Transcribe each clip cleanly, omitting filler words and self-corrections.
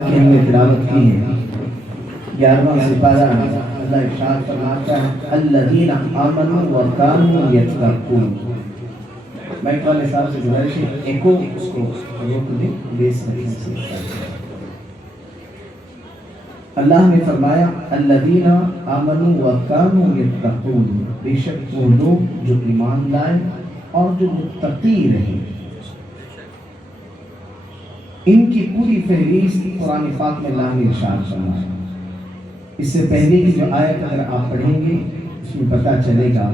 کہ ہم نے تلاوت کی ہے 11واں سپارہ اللہ ارشاد فرماتا ہے الذین آمنوا وکانوا یتقون. میں اقبال صاحب سے گزارش ہے ایکو اس کو روک دیں بیس میں سے. اللہ نے فرمایا الذین آمنوا وکانوا یتقون، بے شک وہ لوگ جو ایمان لائے اور جو متقی رہے. ان کی پوری فہرست قرآن پاک میں اللہ نے ارشاد فرمایا. اس سے پہلے کی جو آیت اگر آپ پڑھیں گے اس میں پتہ چلے گا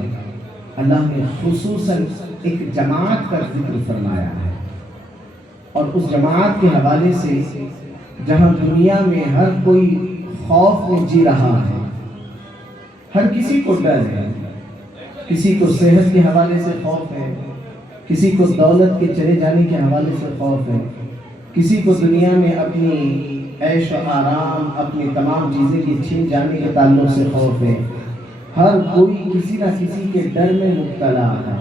اللہ نے خصوصاً ایک جماعت کا ذکر فرمایا ہے، اور اس جماعت کے حوالے سے جہاں دنیا میں ہر کوئی خوف میں جی رہا ہے، ہر کسی کو ڈر ہے، کسی کو صحت کے حوالے سے خوف ہے، کسی کو دولت کے چلے جانے کے حوالے سے خوف ہے، کسی کو دنیا میں اپنی عیش و آرام اپنی تمام چیزیں کی چھین جانے کے تعلق سے خوف ہے. ہر کوئی کسی نہ کسی کے ڈر میں مبتلا ہے،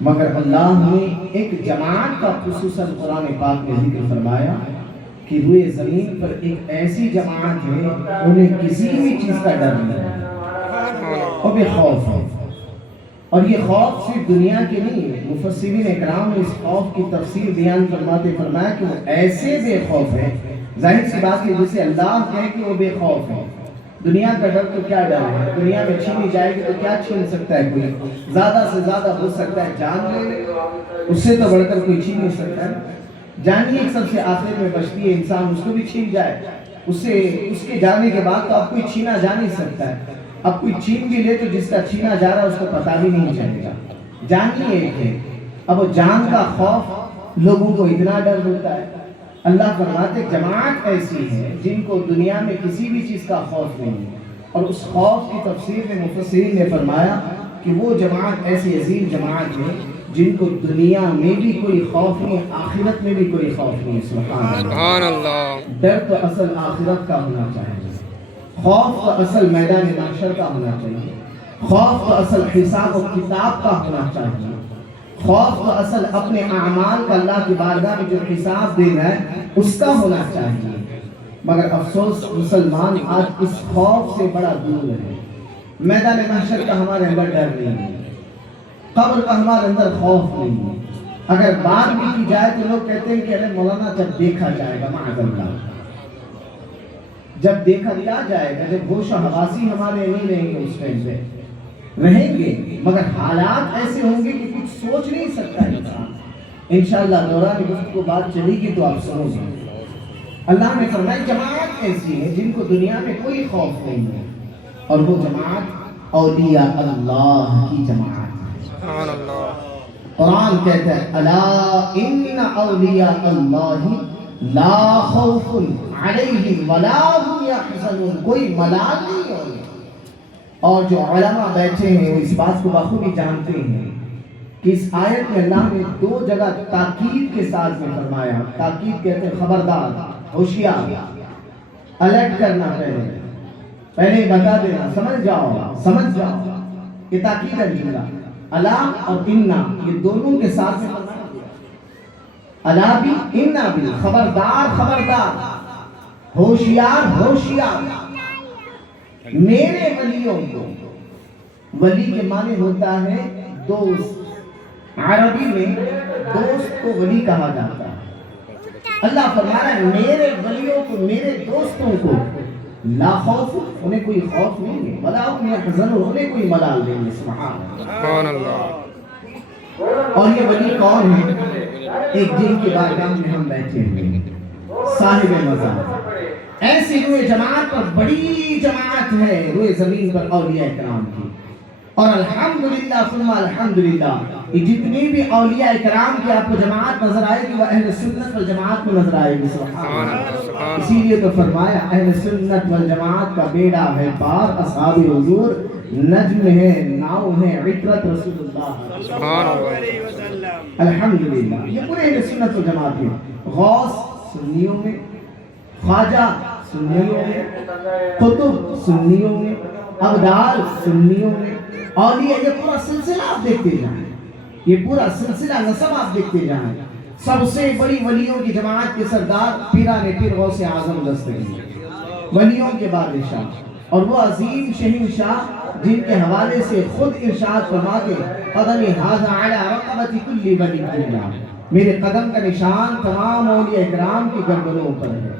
مگر اللہ نے ایک جماعت کا خصوصاً قرآن پاک میں ذکر فرمایا کہ روئے زمین پر ایک ایسی جماعت ہے انہیں کسی بھی چیز کا ڈر نہیں ہے اور بے خوف ہے. اور یہ خوف صرف دنیا کے نہیں ہے. مفسرین اکرام نے اس خوف کی تفسیر بیان فرماتے فرمایا کہ وہ ایسے بے خوف ہے، ظاہر سی بات ہے جسے اللہ کہے کہ وہ بے خوف ہے. دنیا کا ڈر تو کیا ڈر ہے؟ دنیا میں چھینی جائے گی تو کیا چھین سکتا ہے کوئی؟ زیادہ سے زیادہ ہو سکتا ہے جان لے لے، اس سے تو بڑھ کر کوئی چھین نہیں سکتا ہے. جان ہی ایک سب سے آخر میں بچتی ہے، انسان اس کو بھی چھین جائے اس کے جانے کے بعد تو اب کوئی چھینا جا نہیں سکتا ہے. اب کوئی چھین بھی لے تو جس کا چھینا جا رہا ہے اس کو پتہ بھی نہیں چلے گا. جان ہی ایک ہے. اب وہ جان کا خوف لوگوں کو اتنا ڈر ہوتا ہے. اللہ فرماتے جماعت ایسی ہے جن کو دنیا میں کسی بھی چیز کا خوف نہیں ہے. اور اس خوف کی تفسیر میں مفسرین نے فرمایا کہ وہ جماعت ایسی عظیم جماعت ہے جن کو دنیا میں بھی کوئی خوف نہیں، آخرت میں بھی کوئی خوف نہیں. سبحان اللہ. ڈر تو اصل آخرت کا ہونا چاہیے، خوف تو اصل میدان محشر کا ہونا چاہیے، خوف تو اصل حساب و کتاب کا ہونا چاہیے، خوف تو اصل اپنے اعمال کا اللہ کی بارگاہ میں جو حساب دینا ہے اس کا ہونا چاہیے. مگر افسوس مسلمان آج اس خوف سے بڑا دور ہے. میدان محشر کا ہمارے اندر ڈر نہیں ہے، قبر کا ہمارے اندر خوف نہیں ہے. اگر بات بھی کی جائے تو لوگ کہتے ہیں کہ ارے مولانا جب دیکھا جائے گا، معاذ اللہ، جب دیکھا کیا جائے گا؟ جب ہوش و حواسی ہمارے نہیں رہیں گے اس ٹائم پہ رہیں گے، مگر حالات ایسے ہوں گے کہ کچھ سوچ نہیں سکتا انسان. انشاءاللہ دوران گفتگو کو بات چلے گی تو آپ سنو گے. اللہ نے فرمایا جماعت ایسی ہے جن کو دنیا میں کوئی خوف نہیں ہے، اور وہ جماعت اولیاء اللہ کی جماعت ہے. سبحان اللہ. قرآن کہتا ہے الا ان اولیاء اللہ لا خوف علیہم ولا هم یحزنون. کوئی ملال نہیں ہوگی. اور جو علماء بیٹھے ہیں وہ اس بات کو بخوبی جانتے ہیں کہ اس آیت میں اللہ نے دو جگہ تاکید کے ساتھ میں فرمایا. تاکید کہتے ہیں خبردار، ہوشیار، الرٹ کرنا. پہلے بتا دینا، سمجھ جاؤ. یہ تاکید ہے جملہ. الا اور انا یہ دونوں کے ساتھ میں فرمایا گیا. الا بھی انا بھی، خبردار، ہوشیار. میرے ولیوں کو، ولی کے معنی ہوتا ہے دوست. عربی میں دوست کو ولی کہا جاتا ہے. اللہ فرما رہا ہے میرے ولیوں کو، میرے دوستوں کو لا خوف، انہیں کوئی خوف نہیں ہے، ولا هم يحزنون، انہیں کوئی ملال نہیں ہے. سبحان اللہ. اور یہ ولی کون ہے؟ ایک جن کی بارگاہ میں ہم بیٹھے ہیں، صاحب مزار. ایسی روئے جماعت پر بڑی جماعت ہے روئے زمین پر اولیاء کرام کی. اور الحمدللہ ثم الحمدللہ یہ جتنی بھی اولیاء کرام کی آپ کو جماعت نظر آئے گی وہ اہل سنت والجماعت میں نظر آئے گی. سبحان اللہ. اسی لیے تو فرمایا اہل سنت والجماعت کا بیڑا ہے پار، اصحاب حضور نجم ہے، ناؤ ہے، عطرت رسول اللہ. سبحان اللہ. الحمدللہ. یہ پورے اہل سنت والجماعت میں غوث سنیوں میں، خواجہ سنیوں میں، قطب سنیوں میں، ابدال سنیوں میں، اولیاء. یہ پورا سلسلہ آپ دیکھتے جائیں، یہ پورا سلسلہ نسب آپ دیکھتے جائیں. سب سے بڑی ولیوں کی جماعت کے سردار پیران پیر غوث اعظم دستگیر، ولیوں کے بادشاہ، اور وہ عظیم شہنشاہ جن کے حوالے سے خود ارشاد فرماتے قدمی ھذا علی رقبۃ کل ولی اللہ، میرے قدم کا نشان تمام اولیاء کرام کی گردنوں پر ہے۔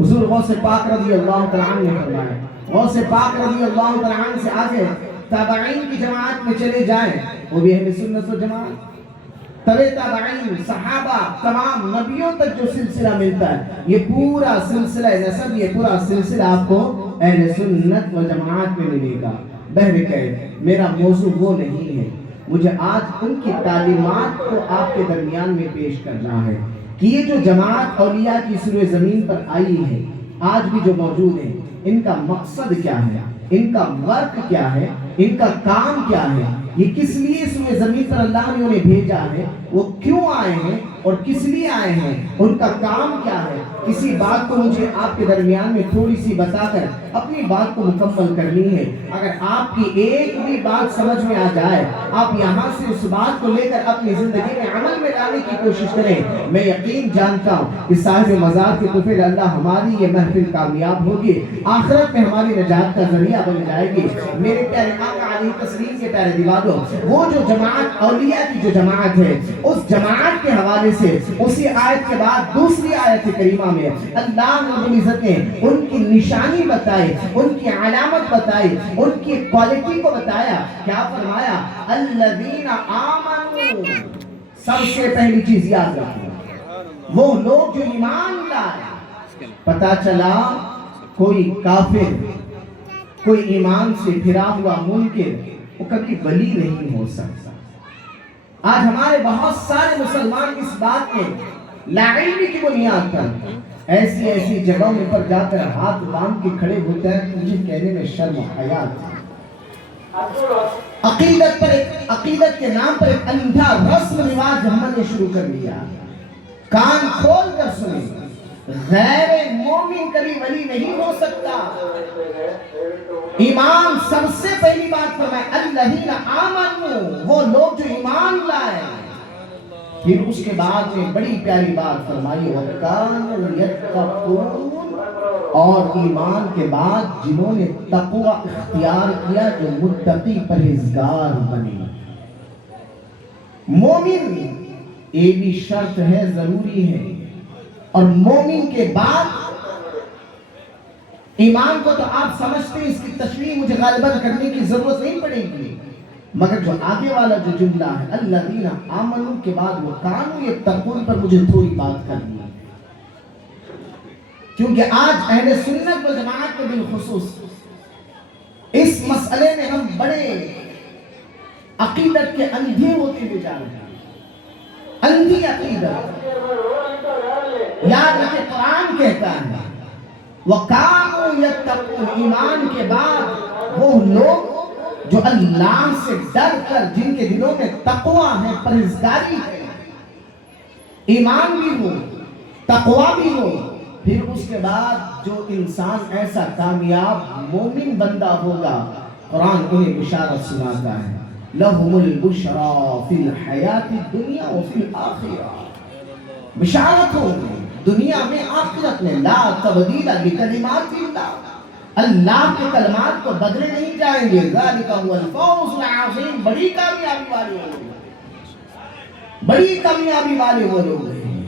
حضور غوث پاک رضی اللہ تعالیٰ عنہ نے فرمایا، غوث پاک رضی اللہ تعالیٰ عنہ سے آگے تابعین کی جماعت میں چلے جائیں، وہ بھی اہل سنت و جماعت، تبع تابعین، صحابہ، تمام نبیوں تک جو سلسلہ ملتا ہے، یہ پورا سلسلہ نسب، یہ پورا سلسلہ آپ کو اہل سنت و جماعت میں ملے گا۔ بہرکیف میرا موضوع وہ نہیں ہے، مجھے آج ان کی تعلیمات کو آپ کے درمیان میں پیش کرنا ہے کہ یہ جو جماعت اولیاء کی سروے زمین پر آئی ہے، آج بھی جو موجود ہے، ان کا مقصد کیا ہے، ان کا ورک کیا ہے، ان کا کام کیا ہے، یہ کس لیے سروے زمین پر اللہ نے انہیں بھیجا ہے، وہ کیوں آئے ہیں اور کس لیے آئے ہیں، ان کا کام کیا ہے، کسی بات کو مجھے آپ کے درمیان میں تھوڑی سی بتا کر اپنی بات کو مکمل کرنی ہے۔ اگر آپ کی ایک بھی بات سمجھ میں آ جائے، آپ یہاں سے اس بات کو لے کر اپنی زندگی میں عمل میں لانے کی کوشش کریں، میں یقین جانتا ہوں کہ صاحب مزار کے طفیل اللہ ہماری یہ محفل کامیاب ہوگی، آخرت میں ہماری نجات کا ذریعہ بن جائے گی۔ میرے پیارے آقا علیہ تسلیم کے پیارے دیوانوں، وہ جو جماعت اولیاء کی جو جماعت ہے، اس جماعت کے حوالے سے اسی آیت کے بعد دوسری آیت کریمہ میں اللہ رب العزت نے ان کی نشانی بتائی، ان کی علامت بتائی، ان کی کوالٹی کو بتایا۔ کیا فرمایا؟ الذین آمنوا، سب سے پہلی چیز یاد رکھو، وہ لوگ جو ایمان لائے۔ پتا چلا کوئی کافر، کوئی ایمان سے پھرا ہوا منکر، وہ کبھی ولی نہیں ہو سکتا۔ آج ہمارے بہت سارے مسلمان اس بات میں لا علمی کی بنیاد پر ایسی ایسی جگہوں میں پر جا کر ہاتھ باندھ کے کھڑے ہوتے ہیں کہ مجھے کہنے میں شرم و حیا ہے۔ عقیدت کے نام پر ایک اندھا رسم رواج ہم نے شروع کر لیا۔ کان کھول کر سنیں، غیر مومن کبھی ولی نہیں ہو سکتا۔ ایمان سب سے پہلی بات فرمائے، الذین آمنوا، وہ لوگ جو ایمان لائے۔ پھر اس کے بعد میں بڑی پیاری بات فرمائی، وَكَانُوا يَتَّقُونَ، اور ایمان کے بعد جنہوں نے تقوی اختیار کیا، جو متقی پرہیزگار بنے۔ مومن یہ بھی شرط ہے، ضروری ہے، اور مومن کے بعد ایمان کو تو آپ سمجھتے ہیں، اس کی تشریح مجھے غالباً کرنے کی ضرورت نہیں پڑے گی، مگر جو آگے والا جو جملہ ہے الذین آمنوا کے بعد وہ کانوا یتقون پر مجھے تھوڑی بات کرنی ہے، کیونکہ آج اہل سنت و جماعت کو بالخصوص اس مسئلے میں ہم بڑے عقیدت کے اندھے ہوتے ہوئے جا رہے ہیں۔ اندھی عقیدت، یاد رکھیں قرآن کہتا ہے وَقَامُوا يَتَّقُونَ، ایمان کے بعد وہ لوگ جو اللہ سے ڈر کر، جن کے دلوں میں تقوی ہے، پرہیزگاری ہے، ایمان بھی ہو، تقوی بھی ہو، پھر اس کے بعد جو انسان ایسا کامیاب مومن بندہ ہوگا، قرآن انہیں بشارت سناتا ہے، لَهُمُ الْبُشْرَى فِي الْحَيَاةِ الدُّنْيَا وَفِي الْآخِرَةِ، بشارت ہوگی دنیا میں آخرت میں، لا تبدیل لکلمات اللہ، اللہ کے کلمات کو بدلے نہیں جائیں گے، ذالک هو الفوز العظیم، بڑی کامیابی والے وہ لوگ، بڑی کامیابی والے وہ لوگ ہیں۔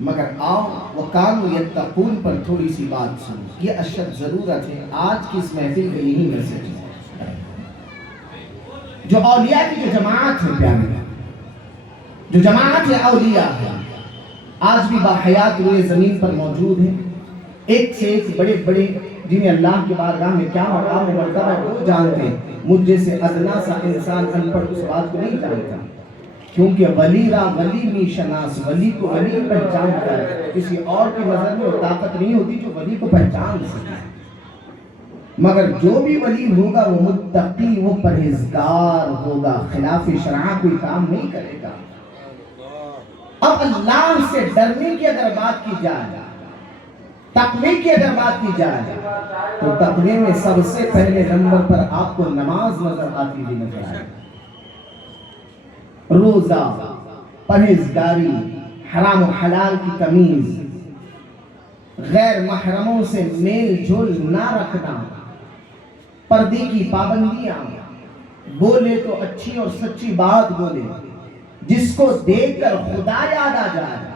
مگر آؤ وَكَانُوا يَتَّقُونَ پر تھوڑی سی بات سنو، یہ اشد ضرورت ہے، آج کی اس محفل کا یہی میسج ہے۔ جو اولیاء کی جو جماعت ہے پیارے، جو جماعت ہے اولیاء ہے، آج بھی باحیات روئے زمین پر موجود ہیں، ایک سے ایک بڑے بڑے جنہیں اللہ کے بارگاہ میں کیا مقام و مرتبہ ہے وہ جانتے ہیں، مجھ جیسے ادنا سا انسان ان پڑھ اس بات کو نہیں جانتا، کیونکہ ولی را ولی می شناس، ولی کو ولی پہچانتا ہے، کسی اور کی نظر میں وہ طاقت نہیں ہوتی جو ولی کو پہچان سکے، مگر جو بھی ولی ہوگا وہ متقی، وہ پرہیزگار ہوگا، خلاف شرع کوئی کام نہیں کرے گا۔ اب اللہ سے ڈرنے کی اگر بات کی جائے، تقوی کی اگر بات کی جائے، تو تقوی میں سب سے پہلے نمبر پر آپ کو نماز نظر آتی بھی نظر آئے، روزہ، پرہیزگاری، حرام و حلال کی تمیز، غیر محرموں سے میل جول نہ رکھنا، پردے کی پابندیاں، بولے تو اچھی اور سچی بات بولے، جس کو دیکھ کر خدا یاد آ جائے،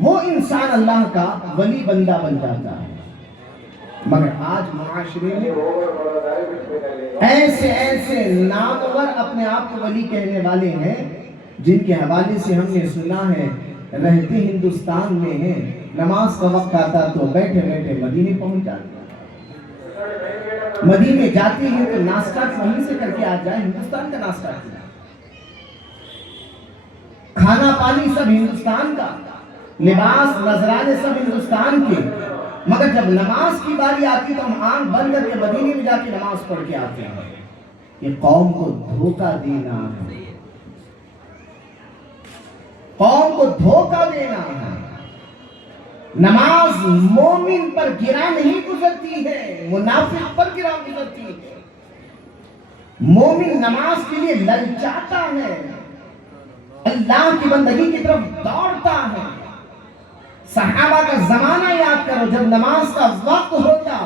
وہ انسان اللہ کا ولی بندہ بن جاتا ہے۔ مگر آج معاشرے میں ایسے ایسے نامور اپنے آپ کو ولی کہنے والے ہیں، جن کے حوالے سے ہم نے سنا ہے رہتے ہندوستان میں ہیں، نماز کا وقت آتا تو بیٹھے بیٹھے مدینے پہنچ جاتے ہیں، مدینے جاتے ہیں تو ناشتہ وہیں سے کر کے آ جائے، ہندوستان کا ناشتہ کیا، کھانا پانی سب ہندوستان کا، لباس نذرانے سب ہندوستان کے، مگر جب نماز کی باری آتی تو ہم آنکھ بند کر کے مدینے میں جا کے نماز پڑھ کے آتے ہیں۔ یہ قوم کو دھوکہ دینا ہے، قوم کو دھوکہ دینا ہے۔ نماز مومن پر گرا نہیں گزرتی ہے، منافق پر گرا گزرتی ہے۔ مومن نماز کے لیے للچاتا ہے، اللہ کی بندگی کی طرف دوڑتا ہے۔ صحابہ کا زمانہ یاد کرو، جب نماز کا وقت ہوتا،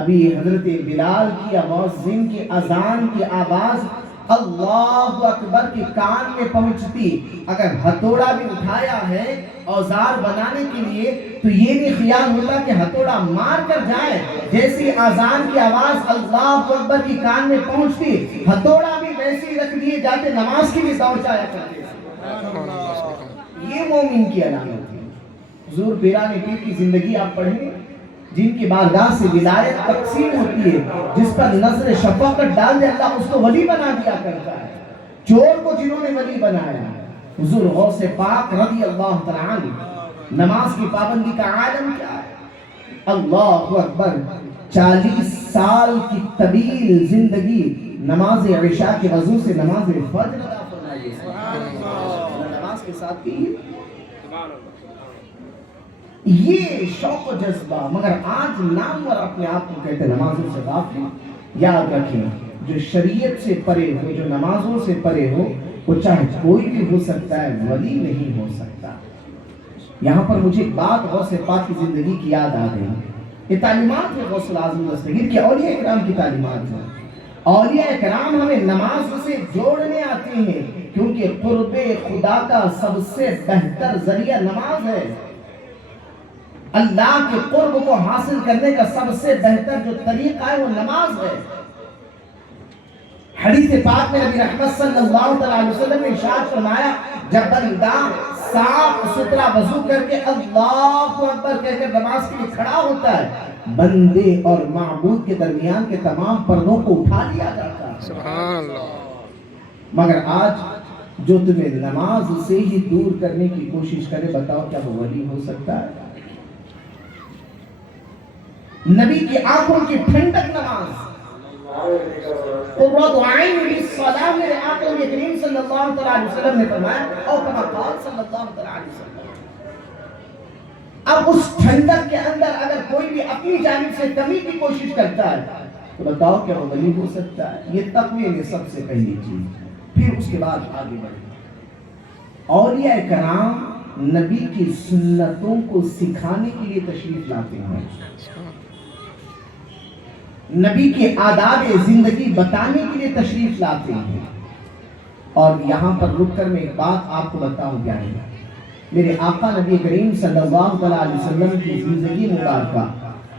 ابھی حضرت بلال کی مؤذن کی اذان کی آواز اللہ اکبر کے کان میں پہنچتی، اگر ہتھوڑا بھی اٹھایا ہے اوزار بنانے کے لیے تو یہ بھی خیال ہوتا کہ ہتھوڑا مار کر جائے، جیسی اذان کی آواز اللہ اکبر کی کان میں پہنچتی، ہتھوڑا بھی ویسے ہی رکھ دیے جاتے، نماز کی بھی دوڑ جایا کرتے۔ یہ مومن کی علامت ہے۔ حضور پیران پیر کی زندگی آپ پڑھیں، جن کی بارگاہ سے ولایت تقسیم ہوتی ہے، جس پر نظر شفقت ڈال دے اللہ اس کو ولی بنا دیا کرتا ہے۔ چور کو جنہوں نے ولی بنایا، حضور غوث پاک رضی اللہ تعالیٰ عنہ، نماز کی پابندی کا عالم کیا ہے؟ اللہ اکبر، 40 سال کی طویل زندگی نماز عشاء کے وضو سے نماز فجر ادا فرمائی، نماز کے ساتھ کی یہ شوق و جذبہ۔ مگر آج نامور اپنے آپ کو کہتے نمازوں سے غافل۔ یاد رکھیں، جو شریعت سے پرے ہو، جو نمازوں سے پرے ہو، وہ چاہے کوئی بھی ہو سکتا ہے، ولی نہیں ہو سکتا۔ یہاں پر مجھے ایک بات غوث پاک کی زندگی کی یاد آ گئی۔ یہ تعلیمات ہے غوث اعظم دستگیر کی، اولیاء اکرام کی تعلیمات ہیں۔ اولیاء اکرام ہمیں نماز سے جوڑنے آتے ہیں، کیونکہ قرب خدا کا سب سے بہتر ذریعہ نماز ہے۔ اللہ کے قرب کو حاصل کرنے کا سب سے بہتر جو طریقہ ہے وہ نماز ہے۔ حدیث پاک میں نبی رحمت صلی اللہ علیہ وسلم نے ارشاد فرمایا، جب بندہ صاف ستھرا وضو کر کے اللہ اکبر کہہ کر نماز کے لیے کھڑا ہوتا ہے، بندے اور معبود کے درمیان کے تمام پردوں کو اٹھا لیا جاتا ہے۔ سبحان اللہ۔ مگر آج جو تمہیں نماز سے ہی دور کرنے کی کوشش کرے، بتاؤ کیا وہ ولی ہو سکتا ہے؟ نبی کی آنکھوں کی ٹھنڈک نماز، قرۃ عین بالصلاۃ، میرے آقا کریم صلی اللہ علیہ وسلم نے فرمایا، او کما قال صلی اللہ علیہ وسلم۔ اب اس ٹھنڈک کے اندر اگر کوئی بھی اپنی جانب سے کمی کی کوشش کرتا ہے تو بتاؤ کیا وہ ولی ہو سکتا ہے؟ یہ تقوی میں سب سے پہلی چیز، پھر اس کے بعد آگے بڑھیں۔ اولیاء کرام نبی کی سنتوں کو سکھانے کے لیے تشریف لاتے ہیں، نبی کے آداب زندگی بتانے کے لیے تشریف لاتے ہیں۔ اور یہاں پر رک کر میں ایک بات آپ کو بتاؤں کیا ہے، میرے آقا نبی کریم صلی اللہ علیہ وسلم کی زندگی مبارکہ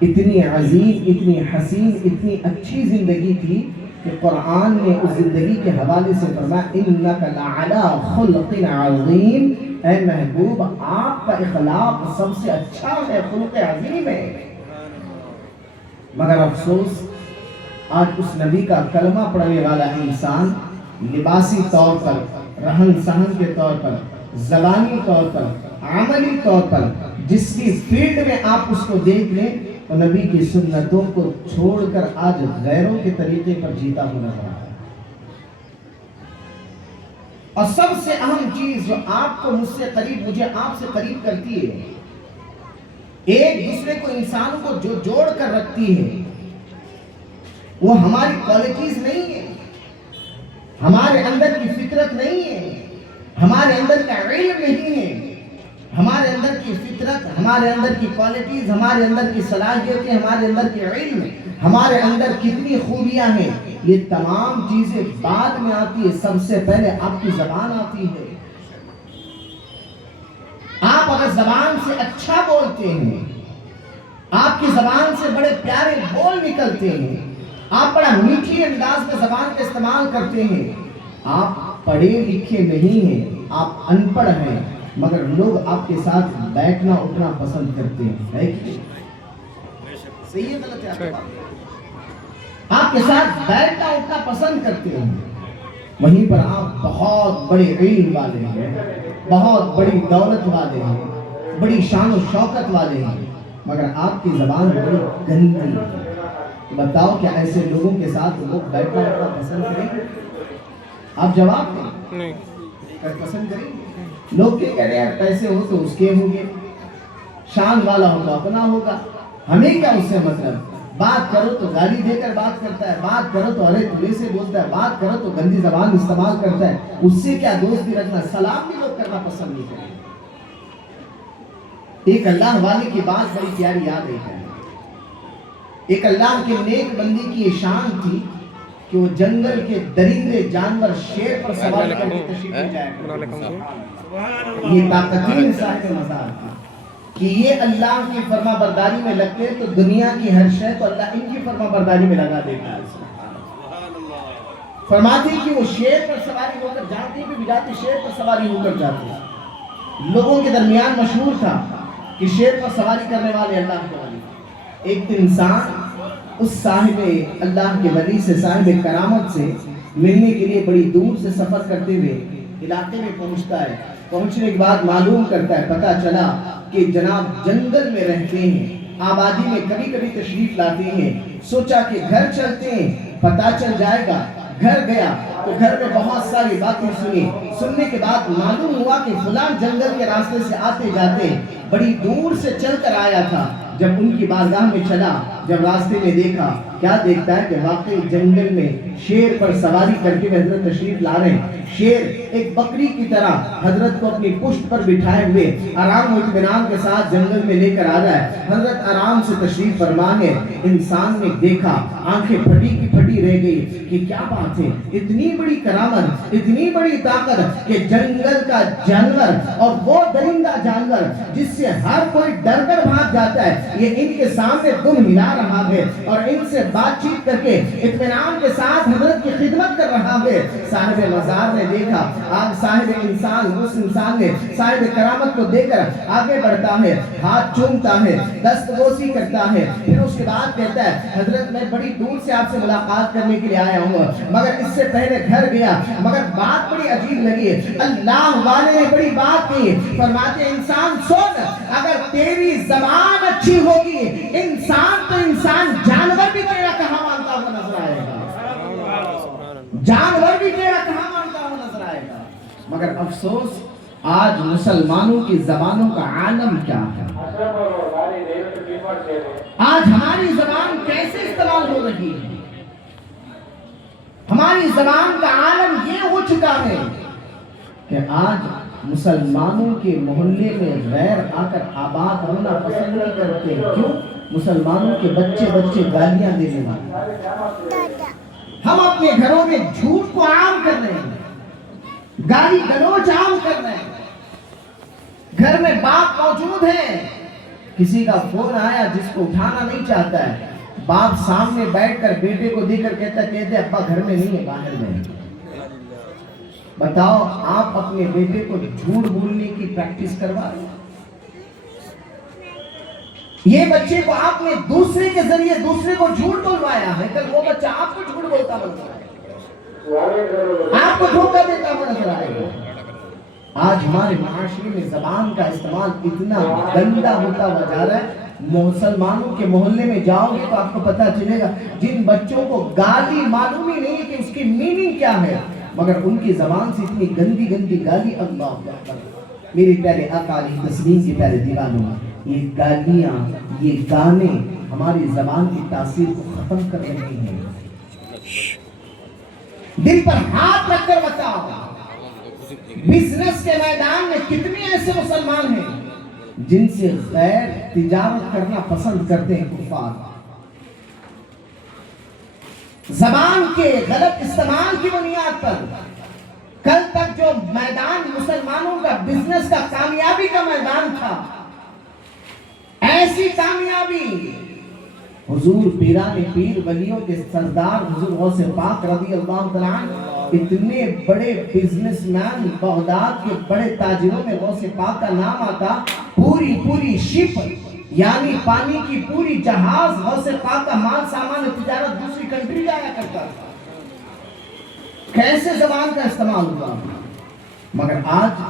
اتنی عظیم، اتنی حسین، اتنی اچھی زندگی تھی کہ قرآن نے اس زندگی کے حوالے سے فرمایا، اِنَّكَ لَعَلَىٰ خُلْقٍ عَظِيمٍ، اے محبوب آپ کا اخلاق سب سے اچھا ہے، خلق عظیم ہے۔ مگر افسوس، آج اس نبی کا کلمہ پڑھنے والا انسان لباسی طور پر، رہن سہن کے طور پر، زبانی طور پر، عملی طور پر، جس کی فیلڈ میں آپ اس کو دیکھ لیں، وہ نبی کی سنتوں کو چھوڑ کر آج غیروں کے طریقے پر جیتا ہونا رہا ہے۔ اور سب سے اہم چیز جو آپ کو مجھ سے قریب، مجھے آپ سے قریب کرتی ہے، ایک دوسرے کو انسانوں کو جو جوڑ کر رکھتی ہے، وہ ہماری کوالٹیز نہیں ہے، ہمارے اندر کی فطرت نہیں ہے، ہمارے اندر کا علم نہیں ہے، ہمارے اندر کی فطرت، ہمارے اندر کی کوالٹیز، ہمارے اندر کی صلاحیتیں، ہمارے اندر کی علم، ہمارے اندر کتنی خوبیاں ہیں، یہ تمام چیزیں بعد میں آتی ہے. سب سے پہلے آپ کی زبان آتی ہے. آپ اگر زبان سے اچھا بولتے ہیں، آپ کی زبان سے بڑے پیارے بول نکلتے ہیں، آپ بڑا میٹھی انداز میں زبان کا استعمال کرتے ہیں، آپ پڑھے لکھے نہیں ہیں، آپ ان پڑھ ہیں، مگر لوگ آپ کے ساتھ بیٹھنا اٹھنا پسند کرتے ہیں. صحیح ہے غلط ہے آپ کے بات؟ آپ کے ساتھ بیٹھنا اٹھنا پسند کرتے ہیں، وہیں پر آپ بہت بڑے علم والے ہیں، بہت بڑی دولت والے ہیں، بڑی شان و شوکت والے ہیں، مگر آپ کی زبان بڑی گندی ہے. بتاؤ کیا ایسے لوگوں کے ساتھ لوگ بیٹھنا اٹھنا پسند کریں گے؟ آپ جواب دیں. پسند کریں گے؟ لوگ کیا کہہ رہے ہیں، پیسے ہو تو اس کے ہوں گے، شان والا ہو تو اپنا ہوگا، ہمیں کیا اس سے مطلب. بات کرو تو گالی دے کر بات کرتا ہے، بات کرو تو ارے تلے سے بولتا ہے، بات کرو تو گندی زبان استعمال کرتا ہے، اس سے کیا دوستی رکھنا. سلام بھی لوگ کرنا پسند نہیں کریں. ایک اللہ والے کی بات بڑی پیاری یاد ہے. ایک اللہ کے نیک بندی کی یہ شان تھی کہ وہ جنگل کے درندے جانور شیر پر سوار کر کے تشریف لے جایا کرتے. یہ طاقتین صاحب مزار تھا کہ یہ اللہ کی فرما برداری میں لگتے تو دنیا کی ہر شے تو اللہ ان کی فرما برداری میں لگا دیتا ہے. فرماتے کہ وہ شیر پر سواری ہو کر جاتے بھی جاتے، شیر پر سواری ہو کر جاتے. لوگوں کے درمیان مشہور تھا کہ شیر پر سواری کرنے والے اللہ کے ولی. ایک انسان اس صاحب اللہ کے ولی سے، صاحب کرامت سے ملنے کے لیے بڑی دور سے سفر کرتے ہوئے علاقے میں پہنچتا ہے. پہنچنے کے بعد معلوم کرتا ہے، پتہ چلا کہ جناب جنگل میں رہتے ہیں، آبادی میں کبھی کبھی تشریف لاتے ہیں. سوچا کہ گھر چلتے ہیں، پتہ چل جائے گا. گھر گیا تو گھر میں بہت ساری باتیں سنی. سننے کے بعد معلوم ہوا کہ فلان جنگل کے راستے سے آتے جاتے بڑی دور سے چل کر آیا تھا. جب ان کی بارگاہ میں چلا، جب راستے میں دیکھا، کیا دیکھتا ہے کہ واقعی جنگل میں شیر پر سواری کر کے حضرت تشریف لا رہے ہیں. شیر ایک بکری کی طرح حضرت کو اپنی پشت پر بٹھائے ہوئے آرام و اطمینان کے ساتھ جنگل میں لے کر آ رہا ہے. حضرت آرام سے تشریف فرما ہے. انسان نے دیکھا، آنکھیں پھٹی کی پھٹی رہ گئی کہ کیا بات ہے، اتنی بڑی کرامت، اتنی بڑی طاقت کہ جنگل کا جانور اور وہ درندہ جانور جس سے ہر کوئی ڈر کر بھاگ جاتا ہے، یہ ان کے سامنے دم ہلا رہا ہے اور ان سے بات چیت کر کے اطمینان کے ساتھ حضرت کی خدمت کر رہا ہے. صاحب مزار نے دیکھا، آج صاحب انسان، اس انسان نے صاحب کرامت کو دیکھ کر آگے بڑھتا ہے، ہاتھ چومتا ہے، دستبوسی کرتا ہے. پھر اس کے بعد کہتا ہے، حضرت میں بڑی دور سے آپ سے ملاقات کرنے کے لیے آیا ہوں، مگر اس سے پہلے گھر گیا، مگر بات بڑی عجیب لگی. اللہ والے نے بڑی بات کی. فرماتے انسان سن، اگر تیری زبان اچھی ہوگی، انسان تو انسان، جانور بھی تیرا کہاں مانتا ہوا نظر آئے گا. جانور بھی تیرا کہاں مانتا ہوا نظر آئے گا. مگر افسوس آج مسلمانوں کی زبانوں کا عالم کیا ہے. آج ہماری زبان کیسے استعمال ہو رہی ہے. ہماری زبان کا عالم یہ ہو چکا ہے کہ آج مسلمانوں کے محلے میں غیر آ کر آباد ہونا پسند نہیں کرتے. کیوں؟ مسلمانوں کے بچے گالیاں دینے والے. ہم اپنے گھروں میں جھوٹ کو عام کر رہے ہیں، گالی گلوچ عام کر رہے ہیں. گھر میں باپ موجود ہے، کسی کا فون آیا جس کو اٹھانا نہیں چاہتا ہے، باپ سامنے بیٹھ کر بیٹے کو دیکھ کر کہتے ابا گھر میں نہیں ہے، باہر میں. بتاؤ آپ اپنے بیٹے کو جھوٹ بولنے کی پریکٹس کروا رہے ہیں. یہ بچے کو آپ نے دوسرے کے ذریعے دوسرے کو جھوٹ بولوایا ہے، کل وہ بچہ آپ کو جھوٹ بولتا نظر آئے گا، آپ کو دھوکہ دیتا ہوا نظر آئے گا. آج ہمارے معاشرے میں زبان کا استعمال اتنا گندا ہوتا ہوا جا رہا ہے. مسلمانوں کے محلے میں جاؤ گے تو آپ کو پتہ چلے گا جن بچوں کو گالی معلوم ہی نہیں کہ اس کی میننگ کیا ہے، مگر ان کی زبان سے اتنی گندی گندی گالی. اللہ اکبر. میرے پیارے آقا علیہ تسلیم کے پیارے دیوانوں، یہ گالیاں، یہ گانے ہماری زبان کی تاثیر کو ختم کر رہے ہیں. دل پر ہاتھ رکھ کر بتاؤ، بزنس کے میدان میں کتنے ایسے مسلمان ہیں جن سے غیر تجارت کرنا پسند کرتے ہیں کفار. زبان کے غلط استعمال کی بنیاد پر کل تک جو میدان مسلمانوں کا بزنس کا کامیابی کا میدان تھا، ایسی کامیابی حضور پیران پیر ولیوں کے سردار حضور غوث پاک رضی اللہ تعالیٰ عنہ، اتنے بڑے بزنس مین، بغداد کے بڑے تاجروں میں غوث پاک کا نام آتا. پوری شپ یعنی پانی کی پوری جہاز غوث پاک کا مال سامان تجارت دوسری کنٹری جایا کرتا تھا. کیسے زبان کا استعمال ہوا، مگر آج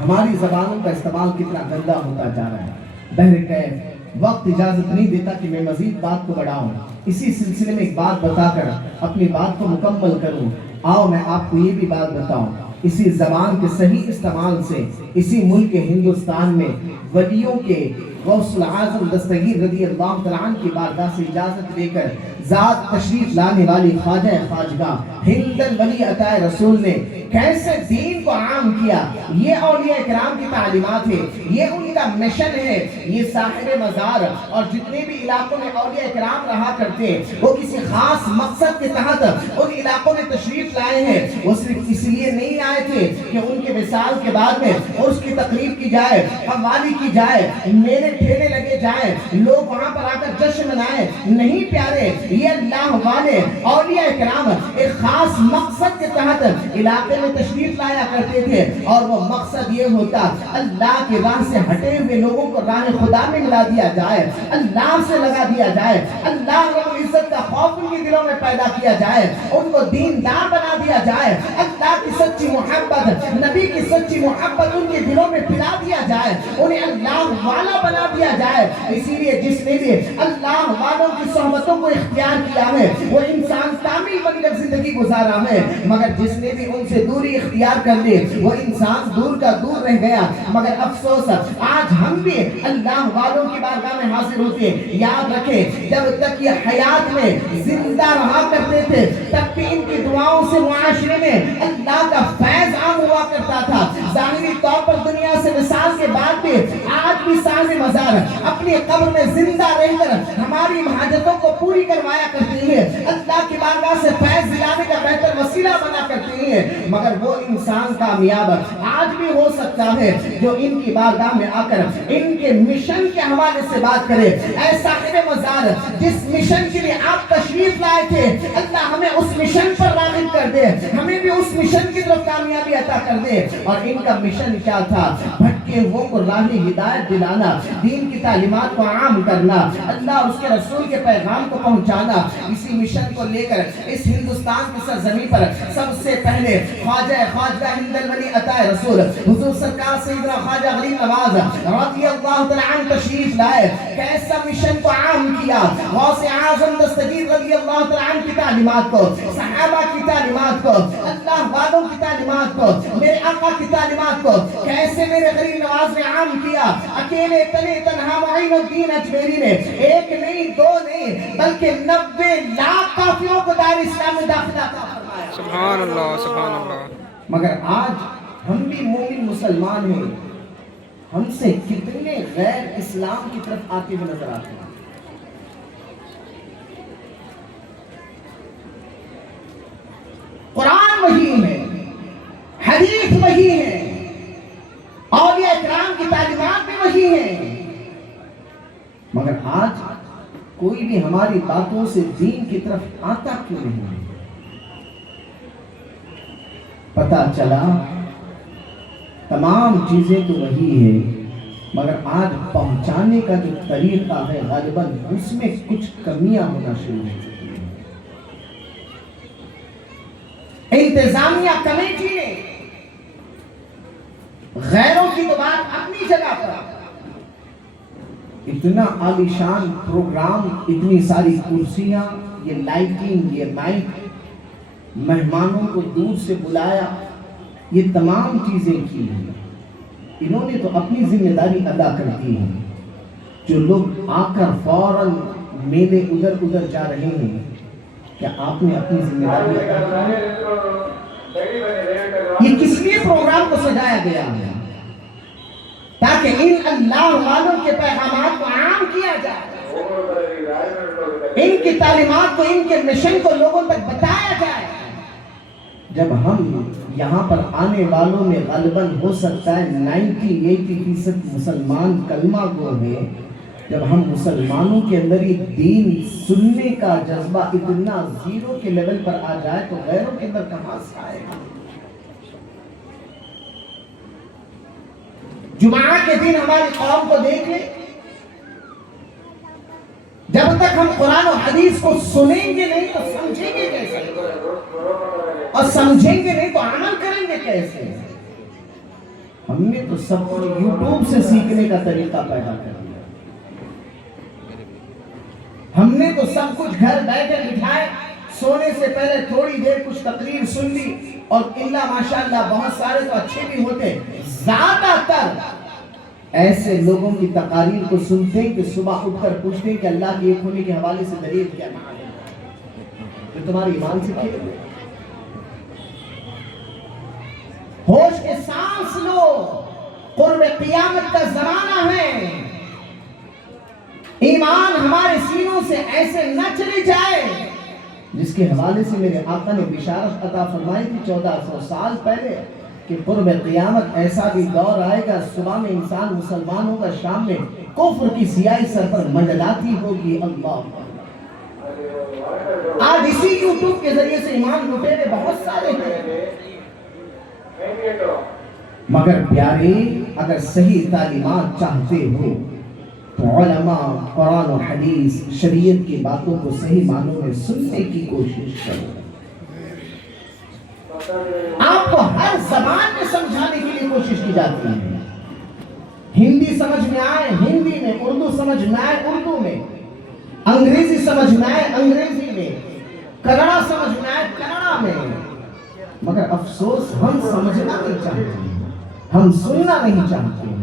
ہماری زبانوں کا استعمال کتنا گندا ہوتا جا رہا ہے. بہرکیف وقت اجازت نہیں دیتا کہ میں مزید بات کو بڑھاؤں. اسی سلسلے میں ایک بات بتا کر اپنی بات کو مکمل کروں. آؤ میں آپ کو یہ بھی بات بتاؤں، اسی زبان کے صحیح استعمال سے اسی ملک ہندوستان میں ولیوں کے غوث العظم دستگیر رضی اللہ تعالیٰ عنہ کی بارگاہ سے اجازت لے کر ذات تشریف لانے والی خواجہ خواجگاہ ہند الولی عطا رسول نے کیسے دین کو عام کیا. یہ اولیاء کرام کی تعلیمات ہے، یہ ان کا مشن ہے. یہ صاحب مزار اور جتنے بھی علاقوں میں اولیاء کرام رہا کرتے وہ کسی خاص مقصد کے تحت ان علاقوں میں تشریف لائے ہیں. وہ صرف اس لیے نہیں آئے تھے کہ ان کے وصال کے بعد میں اس کی تقریب کی جائے، قوالی کی جائے، میلے ٹھیلے لگے جائیں، لوگ وہاں پر آ کر جشن منائیں. نہیں پیارے، یہ اللہ والے اولیاء کرام ایک خاص مقصد کے تحت علاقے میں تشریف لایا کرتے تھے، اور وہ مقصد یہ ہوتا اللہ کی راہ سے ہٹے ہوئے لوگوں کو راہ خدا میں ملا دیا جائے، اللہ سے لگا دیا جائے، اللہ رب العزت کا خوف ان کے دلوں میں پیدا کیا جائے، ان کو دیندار بنا دیا جائے، اللہ کی سچی محبت، نبی کی سچی محبت ان کے دلوں میں پلا دیا جائے، انہیں اللہ والا بنا دیا جائے. اسی لیے جس نے بھی اللہ والوں کی صحبتوں کو اختیار کیا ہے وہ انسان کامل بن کر زندگی گزارا ہے، مگر جس نے بھی ان سے دوری اختیار کر لی وہ انسان دور کا دور رہ گیا. مگر افسوس آج ہم بھی اللہ والوں کی بارگاہ میں حاضر ہوتے. یاد رکھیں، جب تک یہ حیات میں زندہ رہا کرتے تھے تب بھی ان کی دعاؤں سے معاشرے میں اللہ کا فیض عام ہوا کرتا تھا. ظاہری طور پر دنیا سے وصال کے بعد بھی آج بھی صاحب مزار اپنی قبر میں زندہ رہ کر ہماری حاجتوں کو پوری کروایا کرتی ہے، اللہ کی بارگاہ سے فیض دلانے کا بہتر وسیلہ بنا کرتی ہے. مگر وہ انسان کامیاب آج بھی ہو سکتا ہے جو ان کی بارگاہ میں آ کر ان کے مشن کے حوالے سے بات کرے. اے صاحب مزار، جس مشن کے لیے آپ تشریف لائے تھے اللہ ہمیں اس مشن پر راغب کر دے، ہمیں بھی اس مشن کی طرف کامیابی عطا کر دے. اور ان کا مشن کیا تھا؟ بھٹکے ہوئوں کو راہ ہدایت دلانا، دین کی تعلیمات کو عام کرنا، اللہ اور اس کے رسول کے پیغام کو پہنچانا. اسی مشن کو لے کر اس ہندوستان کی سرزمین پر سب سے پہلے خواجہ خواجہ ہند الولی عطا رسول حضور سرکار سیدنا خواجہ غریب نواز رضی اللہ تعالی عنہ تشریف لائے. کیسا مشن کو عام کیا؟ غوث اعظم دستگیر رضی اللہ تعالی عنہ کی تعلیمات کو، صحابہ کی تعلیمات کو، اللہ والوں کی تعلیمات کو، میرے آقا کی تعلیمات کو کیسے میرے غریب نواز نے عام کیا. اکیلے تنے تنہا معین الدین اجمیری نے ایک نہیں دو نہیں بلکہ 90 لاکھ کافروں کو دار اسلام میں داخلہ عطا فرمایا. سبحان اللہ، سبحان اللہ. مگر آج ہم بھی مومن مسلمان ہیں، ہم سے کتنے غیر اسلام کی طرف آتے ہوئے نظر آتے ہیں. قرآن وحی ہے، حدیث وحی ہے، اولیاء کرام کی تعلیمات بھی وحی ہیں، مگر آج کوئی بھی ہماری باتوں سے دین کی طرف آتا کیوں نہیں؟ پتہ چلا تمام چیزیں تو وہی ہے، مگر آج پہنچانے کا جو طریقہ ہے غالباً اس میں کچھ کمیاں ہونا شروع ہو چکی ہیں. انتظامیہ کمیٹی نے غیروں کی تو بات اپنی جگہ پر، اتنا عالیشان پروگرام، اتنی ساری کرسیاں، یہ لائٹنگ، یہ مائک، مہمانوں کو دور سے بلایا، یہ تمام چیزیں کی ہیں. انہوں نے تو اپنی ذمہ داری ادا کر دی ہے. جو لوگ آ کر فوراً میلے ادھر ادھر جا رہے ہیں، کیا آپ نے اپنی ذمہ داری ادا کی؟ یہ کس لیے پروگرام کو سجایا گیا ہے؟ تاکہ ان اللہ والوں کے پیغامات کو عام کیا جائے، ان کی تعلیمات کو، ان کے مشن کو لوگوں تک بتایا جائے۔ جب ہم یہاں پر آنے والوں میں غالباً ہو سکتا ہے 90-80% مسلمان کلمہ گو ہیں، جب ہم مسلمانوں کے اندر یہ دین سننے کا جذبہ اتنا زیرو کے لیول پر آ جائے تو غیروں کے اندر کہاں سے آئے گا؟ جمعہ کے دن ہماری قوم کو دیکھ لیں، جب تک ہم قرآن و حدیث کو سنیں گے نہیں تو سمجھیں گے کیسے، اور سمجھیں گے نہیں تو عمل کریں گے کیسے؟ ہم نے تو سب کچھ یوٹیوب سے سیکھنے کا طریقہ پیدا کر دیا، ہم نے تو سب کچھ گھر بیٹھے بٹھائے، سونے سے پہلے تھوڑی دیر کچھ تقریر سن لی، اور اللہ ماشاءاللہ بہت سارے تو اچھے بھی ہوتے، زیادہ تر ایسے لوگوں کی تقاریر کو سنتے کہ صبح اٹھ کر پوچھتے کہ اللہ کے ایک ہونے کے حوالے سے دلیل کیا معنی ہے؟ تو تمہاری ایمان سے کھیل گئے، ہوش کے سانس لو، قرب قیامت کا زمانہ ہے، ایمان ہمارے سینوں سے ایسے نہ چلی جائے جس کے حوالے سے میرے آقا نے بشارت عطا فرمائی تھی 1400 سال پہلے کہ قرب قیامت ایسا بھی دور آئے گا، صبح میں انسان مسلمان ہوگا، شام میں کفر کی سیاہی سر پر منڈلاتی ہوگی۔ اللہ آج اسی یوٹیوب کے ذریعے سے ایمان لٹیرے بہت سارے ہیں، مگر پیارے اگر صحیح تعلیمات چاہتے ہو تو علماء قرآن و حدیث شریعت کی باتوں کو صحیح معنوں میں سننے کی کوشش کرو۔ آپ کو ہر زبان میں سمجھانے کے لیے کوشش کی جاتی ہے، ہندی سمجھ میں آئے ہندی میں، اردو سمجھ میں آئے اردو میں، انگریزی سمجھ میں آئے انگریزی میں، کنڑا سمجھ میں آئے کنڑا میں، مگر افسوس ہم سمجھنا نہیں چاہتے، ہم سننا نہیں چاہتے۔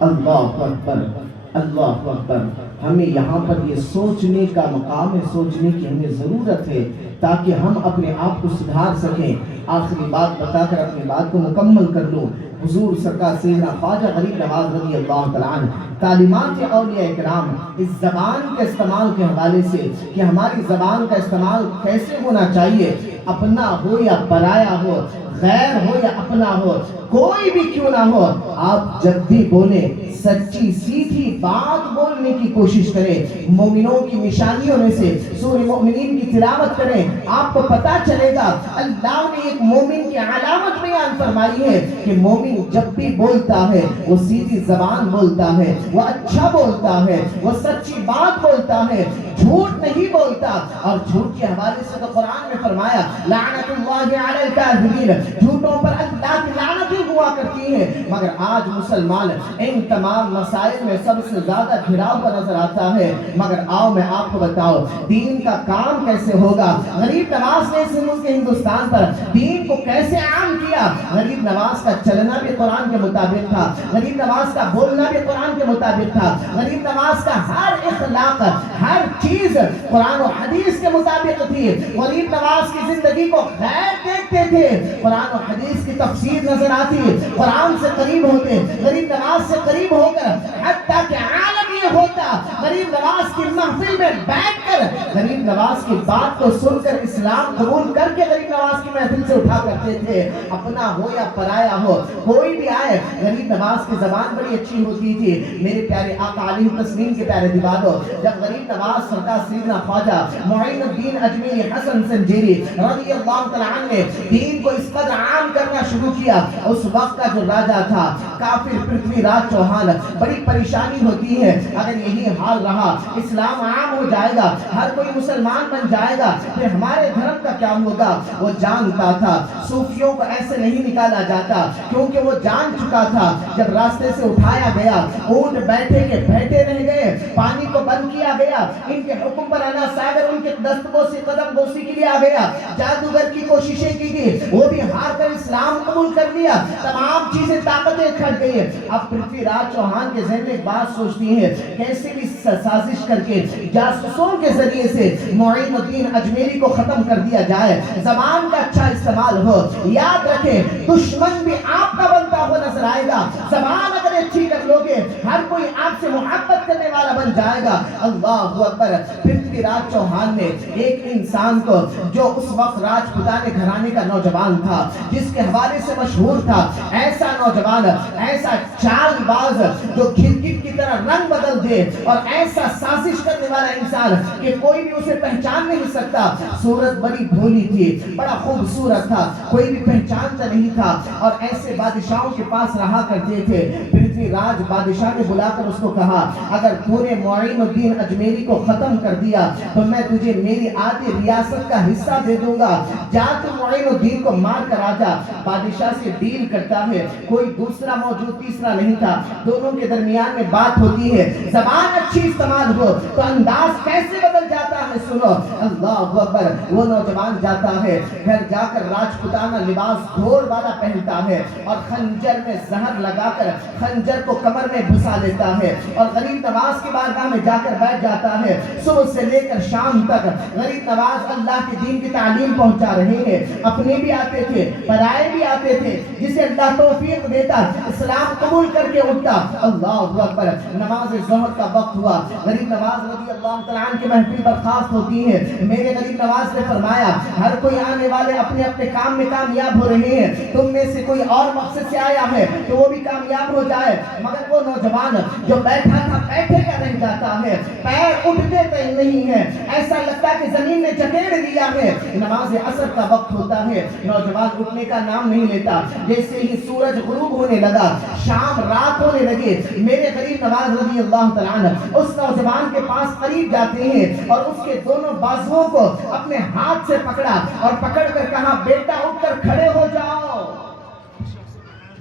اللہ اکبر، اللہ اکبر۔ ہمیں یہاں پر یہ سوچنے کا مقام ہے، سوچنے کی ہمیں ضرورت ہے تاکہ ہم اپنے آپ کو سدھار سکیں۔ آخری بات بتا کر اپنی بات کو مکمل کر لوں۔ حضور سرکار سیدنا خواجہ غریب نواز رضی اللہ تعالیٰ عنہ تعلیمات اولیاء کرام اس زبان کے استعمال کے حوالے سے کہ ہماری زبان کا استعمال کیسے ہونا چاہیے، اپنا ہو یا پرایا ہو، غیر ہو یا اپنا ہو، کوئی بھی کیوں نہ ہو، آپ جب بھی بولیں سچی سیدھی بات بولنے کی کوشش کریں۔ مومنوں کی نشانیوں میں سے سورہ مومنین کی تلاوت کریں، آپ کو پتا چلے گا اللہ نے ایک مومن کی علامت بیان فرمائی ہے کہ مومن جب بھی بولتا ہے وہ سیدھی زبان بولتا ہے، وہ اچھا بولتا ہے، وہ سچی بات بولتا ہے، جھوٹ نہیں بولتا۔ اور جھوٹ کے حوالے سے تو قرآن میں فرمایا لعنت اللہ علی الکاذبین، جھوٹوں پر اللہ کی لعنتیں ہوا کرتی ہیں۔ مگر آج مسلمان ان تمام مسائل میں سب سے زیادہ گھراؤ پر نظر آتا ہے۔ مگر آؤ میں آپ کو بتاؤ دین کا کام کیسے ہوگا۔ غریب نواز نے اس ملک ہندوستان پر دین کو کیسے عام کیا۔ غریب نواز کا چلنا بھی قرآن کے مطابق تھا، غریب نواز کا بولنا بھی قرآن کے مطابق تھا، غریب نواز کا ہر اخلاق، ہر چیز قرآن و حدیث کے مطابق تھی۔ غریب نواز کی زندگی کو خیر دیکھتے تھے، قرآن و حدیث کی تفسیر نظر آتی، قرآن سے قریب ہوتے، غریب نواز سے قریب ہو کر حتیٰ کہ عالم یہ ہوتا غریب نواز کی محفل میں بیٹھ کر غریب نواز کی بات کو سن کر اسلام قبول کر کے غریب نواز کی محفل سے اٹھا کرتے تھے۔ اپنا ہو یا پرایا ہو، کوئی بھی آئے، غریب نواز کی زبان بڑی اچھی ہوتی تھی۔ میرے پیارے آقا علیہ التسلیم کے پیارے دیوانوں، جب غریب نواز سرکار سیدنا خواجہ معین الدین اجمیری حسن سنجیری رضی اللہ تعالیٰ عنہ نے دین کو اس قدر عام کرنا شروع کیا، اس وقت کا جو راجہ تھا کافر پرتھوی راج چوہان، بڑی پریشانی ہوتی ہے اگر یہی حال رہا، اسلام عام ہو جائے گا، ہر کوئی مسلمان بن جائے گا، پھر ہمارے دھرم کا کیا ہوگا۔ وہ جانتا تھا صوفیوں کو ایسے نہیں نکالا جاتا، کیونکہ وہ جان چکا تھا جب راستے سے اٹھایا گیا اونٹ بیٹھے کے بیٹھے رہ گئے، پانی کو بند کیا گیا، گیا, ان کے حکم پر انا ساگر ان کے دستبوسی قدم بوسی کے لیے آ گیا, جادوگر کی کوششیں کی گئی, وہ بھی ہار کر اسلام قبول کر لیا, تمام چیزیں طاقتیں کھٹ گئی. اب پرتھوی راج چوہان کے ذہن میں ایک بات سوچتی ہے, کیسے بھی سازش کر کے جاسوسوں کے ذریعے سے معین الدین اجمیری کو ختم کر دیا جائے, زبان کا اچھا استعمال ہو. یاد رکھیں دشمن بھی آپ کا بنتا ہوا نظر آئے گا, زبان اگر اچھی کر لو گے ہر کوئی آپ سے محبت کرنے والا بن جائے گا. اللہ اکبر. پرتھوی راج چوہان نے ایک انسان کو جو اس وقت راجپوتانے گھرانے کا نوجوان تھا, جس کے حوالے سے مشہور تھا, ایسا نوجوان, ایسا چال باز جو گھٹ کی طرح رنگ بدل دے, اور ایسا سازش کرنے والا انسان کہ کوئی بھی اسے پہچان نہیں سکتا. صورت بڑی بھولی تھی, بڑا خوبصورت تھا, کوئی بھی پہچانتا نہیں تھا, اور ایسے بادشاہوں کے پاس رہا کرتے تھے. پرتھوی راج بادشاہ نے بلا کر اس کو کہا, اگر تو نے معین الدین اجمیری کو ختم کر دیا تو میں تجھے میری آدھی ریاست کا حصہ دے دوں گا, جا تو معین الدین کو مار کر آ جا. بادشاہ سے ڈیل کرتا ہے, کوئی دوسرا موجود تیسرا نہیں تھا, دونوں کے درمیان میں بات ہوتی ہے, زبان اچھی استعمال ہو تو انداز کیسے بدل جاتا ہے سنو. اللہ اکبر. وہ نوجوان جاتا ہے گھر, جا کر راجپوتانہ لباس گھور والا پہنتا ہے, اور خنجر میں زہر لگا کر خنجر کو کمر میں گھسا لیتا ہے, اور غریب نواز کی بارگاہ میں جا کر بیٹھ جاتا ہے. صبح سے لے کر شام تک غریب نواز اللہ کے دین کی تعلیم پہنچا رہے ہیں. اپنے بھی آتے تھے, پرائے بھی آتے تھے, جسے اللہ توفیق دیتا اسلام قبول کر کے اٹھتا. اللہ اکبر. نماز ظہر کا وقت ہوا, غریب نواز رضی اللہ تعالیٰ عنہ کی محفل برخاست ہوتی ہے. میرے غریب نواز نے فرمایا, ہر کوئی آنے والے اپنے اپنے کام میں کامیاب ہو رہے ہیں, تم میں سے کوئی اور مقصد سے آیا ہے تو وہ بھی کامیاب ہو جائے. مگر وہ نوجوان جو بیٹھا تھا بیٹھے کا رہ جاتا ہے, پیر اٹھتے تک نہیں ہے, ایسا لگتا ہے کہ زمین نے جکیڑ دیا ہے. نماز عصر کا وقت ہوتا ہے, نوجوان اٹھنے کا نام نہیں لیتا. جیسے ہی سورج غروب ہونے لگا, شام رات ہونے لگے, میرے غریب نواز رضی اللہ تعالیٰ عنہ اس نوجوان کے پاس قریب جاتے ہیں, اور اس کے دونوں بازوؤں کو اپنے ہاتھ سے پکڑا, اور پکڑ کر کہا, بیٹا اٹھ کر کھڑے ہو جاؤ.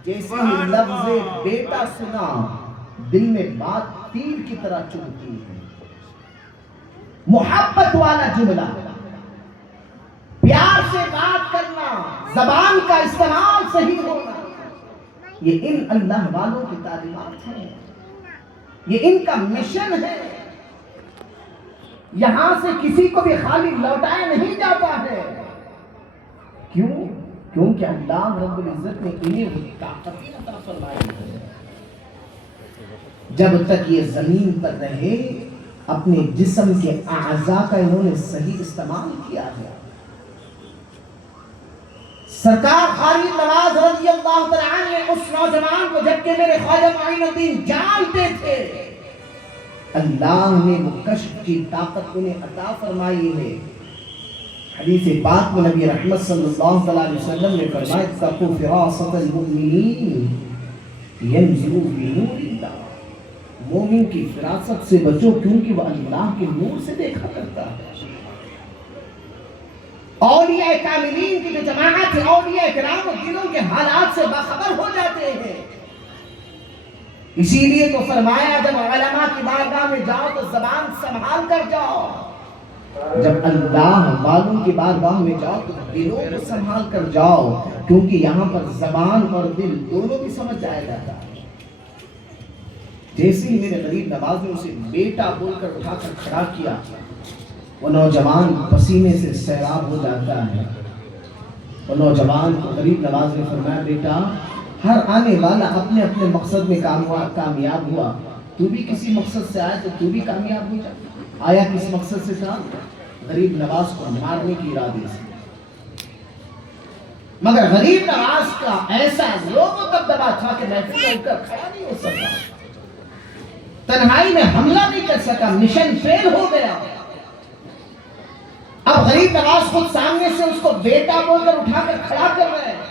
جیسے ہی لفظ بیٹا سنا, دل میں بات تیر کی طرح چبھتی ہے. محبت والا جملہ, پیار سے بات کرنا, زبان کا استعمال صحیح ہونا, یہ ان اللہ والوں کی تعلیمات ہیں, یہ ان کا مشن ہے. یہاں سے کسی کو بھی خالی لوٹایا نہیں جاتا ہے. کیوں؟ کیونکہ اللہ رب العزت نے انہیں وہ طاقت عطا فرمائی ہے. جب تک یہ زمین پر رہے, اپنے جسم کے اعضاء کا انہوں نے صحیح استعمال کیا ہے. سرکار خالد نواز رضی اللہ تعالیٰ عنہ نے اس نوجوان کو, جبکہ میرے خواجہ معین الدین جانتے تھے, اللہ نے وہ کشف کی طاقت انہیں عطا فرمائی ہے. حدیث پاک میں نبی رحمت صلی اللہ علیہ وسلم نے فرمایا, اتقوا فراست المؤمنین ینظروا بنور اللہ. مومن کی فراست سے بچو, کیونکہ وہ اللہ کے نور سے دیکھا کرتا ہے. اولیاء کاملین کی جو جماعت ہے, اولیاء کرام دلوں کے حالات سے باخبر ہو جاتے ہیں. اسی لیے تو فرمایا, جب علماء کی بارگاہ میں جاؤ تو زبان سنبھال کر جاؤ, جب اللہ والوں کی بارگاہ میں جاؤ تو دلوں کو سنبھال کر جاؤ, کیونکہ یہاں پر زبان اور دل دونوں بھی سمجھ جایا جاتا ہے. جیسے ہی میرے غریب نواز نے اسے بیٹا بول کر اٹھا کر کھڑا کیا, وہ نوجوان پسینے سے سیراب ہو جاتا ہے. وہ نوجوان کو غریب نواز نے فرمایا, بیٹا ہر آنے والا اپنے اپنے مقصد میں کامیاب ہوا, تو بھی کسی مقصد سے آیا تو تو بھی کامیاب ہو جا. آیا کس مقصد سے تھا؟ غریب نواز کو مارنے کی ارادے سے. مگر غریب نواز کا ایسا روب و دبدبا تھا کہ محفل میں اٹھ کر کھڑا نہیں ہو سکا, تنہائی میں حملہ نہیں کر سکا, مشن فیل ہو گیا. اب غریب نواز خود سامنے سے اس کو بیٹا بول کر اٹھا کر کھڑا کر رہے ہیں,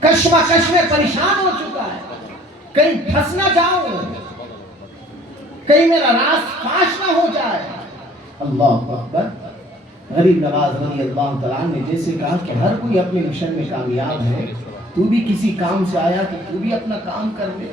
کشمکش میں پریشان ہو چکا ہے, کہیں پھنس نہ جاؤں, کہیں میرا راز فاش نہ ہو جائے. اللہ اکبر. غریب نواز رضی اللہ تعالیٰ نے جیسے کہا کہ ہر کوئی اپنے مشن میں کامیاب ہے, تو بھی کسی کام سے آیا تو تو بھی اپنا کام کر لے.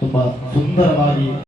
ತುಂಬ ಸುಂದರವಾಗಿ